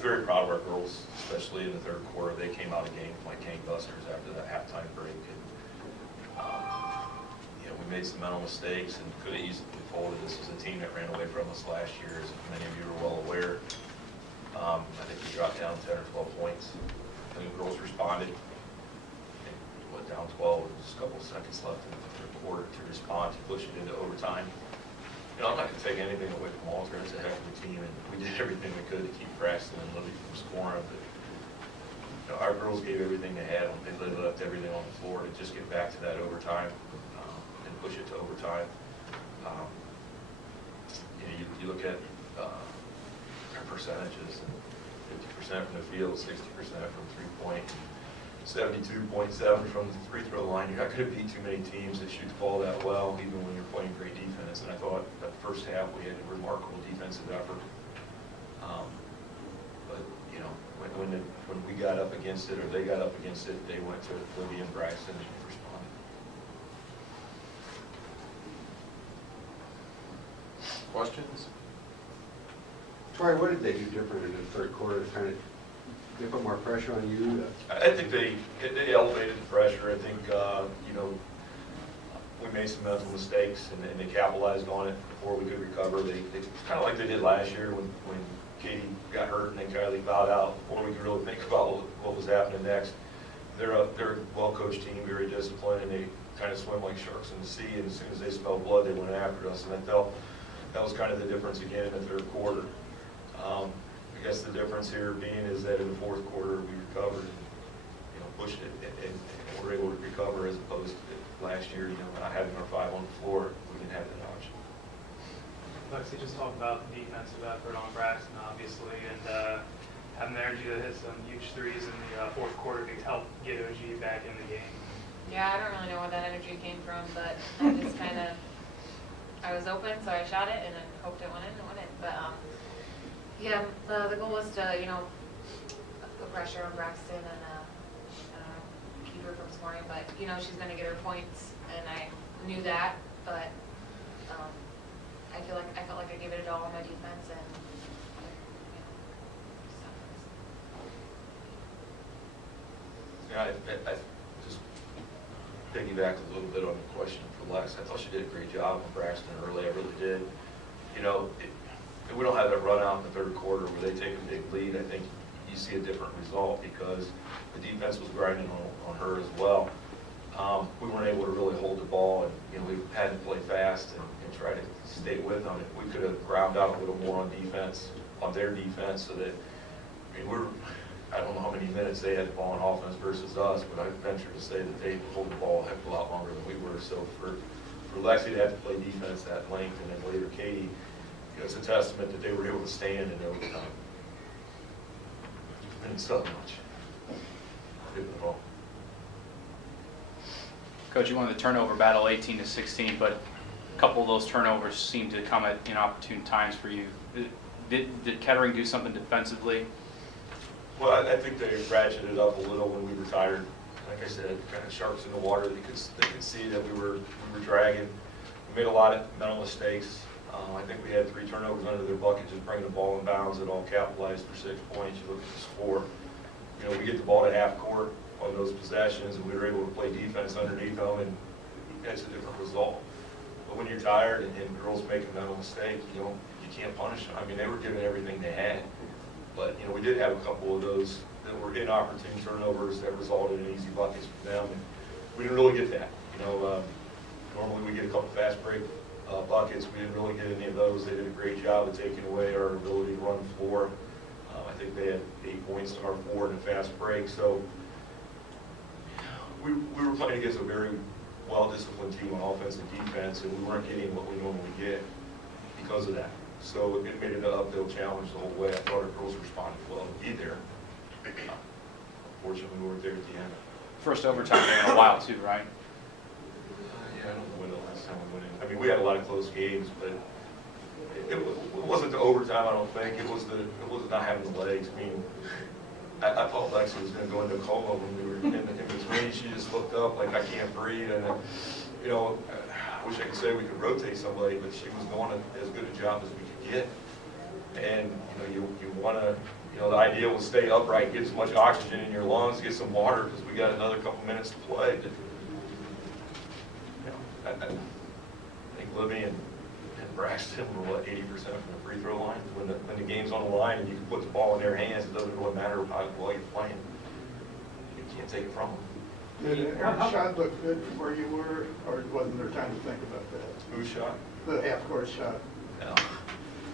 was very proud of our girls, especially in the third quarter. They came out of game like gangbusters after that halftime break. And, we made some mental mistakes and could have easily folded. This was a team that ran away from us last year, as many of you are well aware. I think we dropped down 10 or 12 points. I think the girls responded. Went down 12 with just a couple of seconds left in the third quarter to respond, to push it into overtime. I'm not going to take anything away from Walter. It's a heck of a team, and we did everything we could to keep Braxton and Libby from scoring. But our girls gave everything they had. They left everything on the floor to just get back to that overtime and push it to overtime. You look at our percentages: 50% from the field, 60% from three-point, 72.7 from the free throw line. You're not going to beat too many teams that shoot the ball that well, even when you're playing great defense. And I thought that first half we had a remarkable defensive effort. But when we got up against it, or they got up against it, they went to Libby and Braxton and responded. Questions? Troy, what did they do different in the third quarter? They put more pressure on you? I think they elevated the pressure. I think, we made some mental mistakes, and they capitalized on it before we could recover. They kind of like they did last year when Kadie got hurt and then Kylie bowed out before we could really think about what was happening next. They're a well-coached team, very disciplined, and they kind of swim like sharks in the sea, and as soon as they smelled blood, they went after us. And I felt that was kind of the difference again in the third quarter. I guess the difference here being is that in the fourth quarter we recovered and pushed it, and we're able to recover, as opposed to last year, not having our five on the floor, we didn't have that option. Lexie, just talk about the defensive effort on Braxton, obviously, and having the energy to hit some huge threes in the fourth quarter to help get OG back in the game. Yeah, I don't really know where that energy came from, but I just I was open, so I shot it and then hoped it went in and went in. But yeah, the goal was to, put pressure on Braxton and keep her from scoring. But she's going to get her points, and I knew that. But I felt like I gave it a all on my defense, and I just piggyback a little bit on the question for Lex. I thought she did a great job on Braxton early. I really did. If we don't have that run out in the third quarter where they take a big lead, I think you see a different result, because the defense was grinding on her as well. We weren't able to really hold the ball, and we had to play fast and try to stay with them. If we could have ground out a little more on defense, on their defense, so that, I don't know how many minutes they had the ball on offense versus us, but I venture to say that they hold the ball a heck of a lot longer than we were. So for Lexie to have to play defense that length, and then later Kadie, it's a testament that they were able to stand in overtime. And it's not much. Didn't at all. Coach, you won the turnover battle 18-16, but a couple of those turnovers seemed to come at inopportune times for you. Did Kettering do something defensively? Well, I think they ratcheted up a little when we retired. Like I said, kind of sharks in the water. They could see that we were dragging. We made a lot of mental mistakes. I think we had 3 turnovers under their bucket, just bringing the ball in bounds. It all capitalized for 6 points. You look at the score. We get the ball to half court on those possessions, and we were able to play defense underneath them, and that's a different result. But when you're tired and girls make a mental mistake, you can't punish them. They were giving everything they had. But we did have a couple of those that were inopportune turnovers that resulted in easy buckets for them, and we didn't really get that. Normally we get a couple fast break buckets. We didn't really get any of those. They did a great job of taking away our ability to run the floor. I think they had 8 points to our 4 in a fast break. So we were playing against a very well-disciplined team on offense and defense, and we weren't getting what we normally get because of that. So it made it an uphill challenge the whole way. I thought our girls responded well to be there. Unfortunately, we weren't there at the end. First overtime in a while too, right? Yeah, I don't know when the last time we went in. We had a lot of close games, but it wasn't the overtime, I don't think. It was not having the legs. I thought Lexie was going to go into a coma when we were in between. She just looked up like, I can't breathe. And I wish I could say we could rotate somebody, but she was doing as good a job as we could get. And you want to You know, the idea was stay upright, get as much oxygen in your lungs, get some water, because we got another couple minutes to play. But, you know, I think Libby and Braxton were, what, 80% from the free throw line? When the game's on the line and you can put the ball in their hands, it doesn't really matter how well you're playing. You can't take it from them. Did Aaron's shot look good from where you were, or wasn't there time to think about that? Who shot? The half-court shot. No.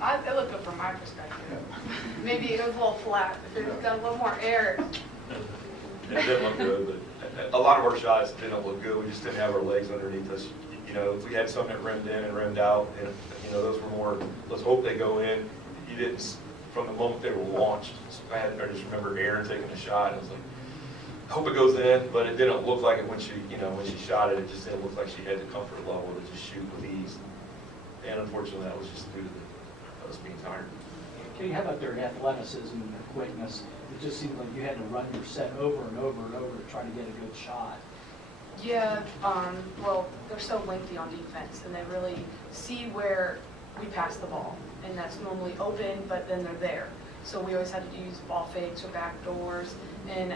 It looked good from my perspective. Yeah. Maybe it was a little flat, if it got a little more air. It didn't look good, but a lot of our shots didn't look good. We just didn't have our legs underneath us. You know, we had some that rimmed in and rimmed out, and you know, those were more, let's hope they go in. You didn't, from the moment they were launched, I just remember Aaron taking the shot, and I was like, I hope it goes in, but it didn't look like it when she, you know, when she shot it. It just didn't look like she had the comfort level to just shoot with ease. And unfortunately, that was just due to us being tired. Kadie, how about their athleticism and their quickness? It just seemed like you had to run your set over and over and over to try to get a good shot. Yeah, well, they're so lengthy on defense, and they really see where we pass the ball, and that's normally open, but then they're there. So we always had to use ball fakes or back doors, and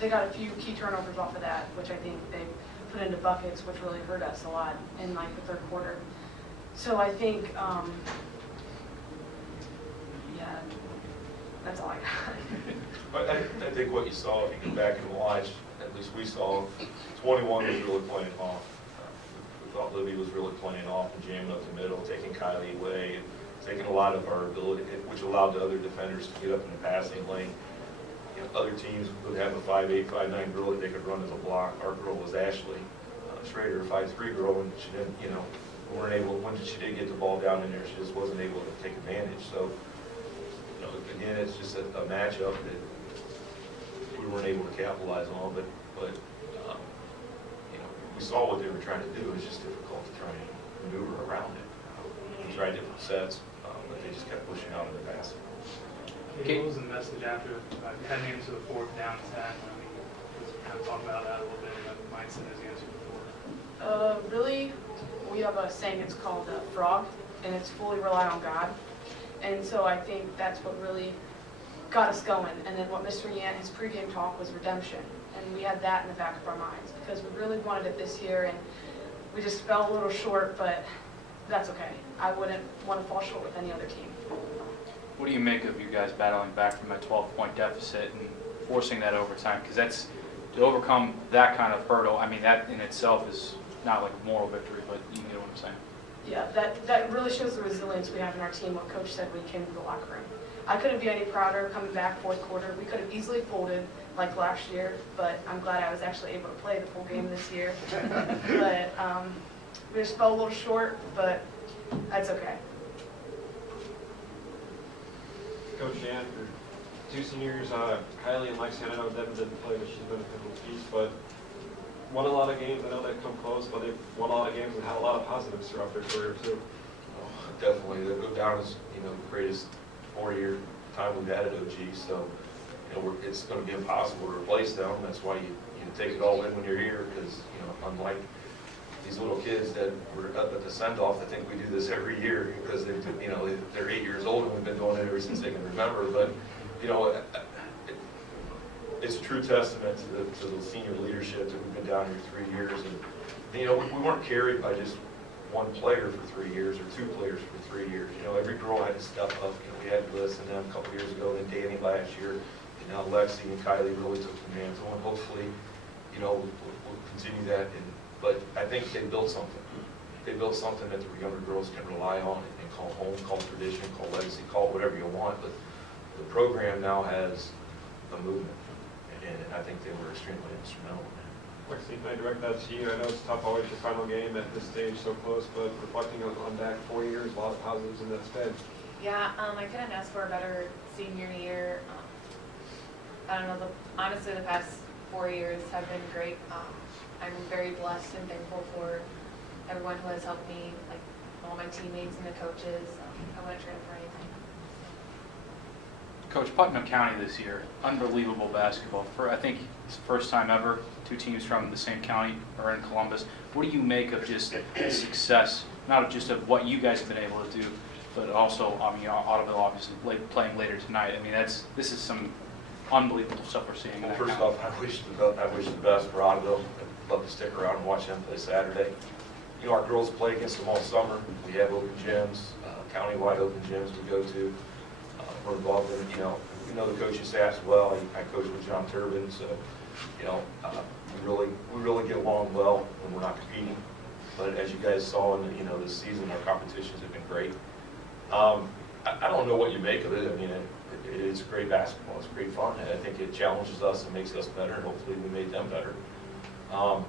they got a few key turnovers off of that, which I think they put into buckets, which really hurt us a lot in like the third quarter. So I think, yeah, that's all I got. But I think what you saw, if you go back and watch, at least we saw, 21 was really playing off. We thought Libby was really playing off and jamming up the middle, taking Kylie away, and taking a lot of our ability, which allowed the other defenders to get up in the passing lane. You know, other teams would have a 5'8", 5'9" girl that they could run as a block. Our girl was Ashley Schroeder, a 5'3" girl, and she didn't, you know, weren't able, when she did get the ball down in there, she just wasn't able to take advantage. So, you know, again, it's just a matchup that we weren't able to capitalize on, but you know, we saw what they were trying to do. It was just difficult to try and maneuver around it. We tried different sets, but they just kept pushing out in the passing. What was the message after heading into the fourth down 10? I mean, let's kind of talk about that a little bit, about the mindset as you answered before. Really, we have a saying, it's called frog, and it's fully rely on God. And so I think that's what really got us going. And then what Mr. Yant, his pregame talk was redemption. And we had that in the back of our minds because we really wanted it this year, and we just fell a little short, but that's okay. I wouldn't want to fall short with any other team. What do you make of you guys battling back from a 12-point deficit and forcing that overtime? Because that's, to overcome that kind of hurdle, I mean, that in itself is not like a moral victory, but you get what I'm saying. Yeah, that really shows the resilience we have in our team, what Coach said when he came to the locker room. I couldn't be any prouder coming back fourth quarter. We could have easily folded like last year, but I'm glad I was actually able to play the full game this year. But we just fell a little short, but that's okay. Coach Yant, your two seniors, Kylie and Lexie, I know Devin didn't play, but she's been a pivotal piece, but won a lot of games. I know they've come close, but they've won a lot of games and had a lot of positives throughout their career, too. Oh, definitely. They go down as, you know, the greatest 4-year time we've had at OG, so, you know, it's going to be impossible to replace them. That's why you take it all in when you're here, because, you know, unlike these little kids that were up at the send-off, I think we do this every year because they, you know, they're 8 years old and we've been doing it ever since they can remember. But, you know, it's a true testament to the senior leadership that we've been down here 3 years. And, you know, we weren't carried by just one player for 3 years or two players for 3 years. You know, every girl had to step up. You know, we had Liz and them a couple years ago, then Danny last year, and now Lexie and Kylie really took the mantle. And hopefully, you know, we'll continue that. But I think they built something. They built something that the younger girls can rely on and call home, call tradition, call legacy, call whatever you want. But the program now has a movement, and I think they were extremely instrumental in that. Lexie, can I direct that to you? I know it's tough always your final game at this stage so close, but reflecting on back 4 years, a lot of positives in that span. Yeah, I couldn't ask for a better senior year. I don't know, honestly, the past 4 years have been great. I'm very blessed and thankful for everyone who has helped me, like all my teammates and the coaches. I wouldn't trade for anything. Coach, Putnam County this year, unbelievable basketball. I think it's the first time ever 2 teams from the same county are in Columbus. What do you make of just the success, not just of what you guys have been able to do, but also, I mean, Ottawa obviously playing later tonight. I mean, this is some unbelievable stuff we're seeing. in Well, that first kind off, I wish the best for Ottawa. I'd love to stick around and watch them play Saturday. You know, our girls play against them all summer. We have open gyms, county-wide open gyms we go to. We're involved in, you know, we know the coaching staffs well. I coach with John Turbin, so, you know, we really get along well when we're not competing. But as you guys saw in, you know, this season, our competitions have been great. I don't know what you make of it. I mean, it's great basketball. It's great fun. And I think it challenges us and makes us better, and hopefully we made them better. And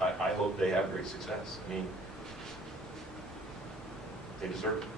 I hope they have great success. I mean, they deserve it.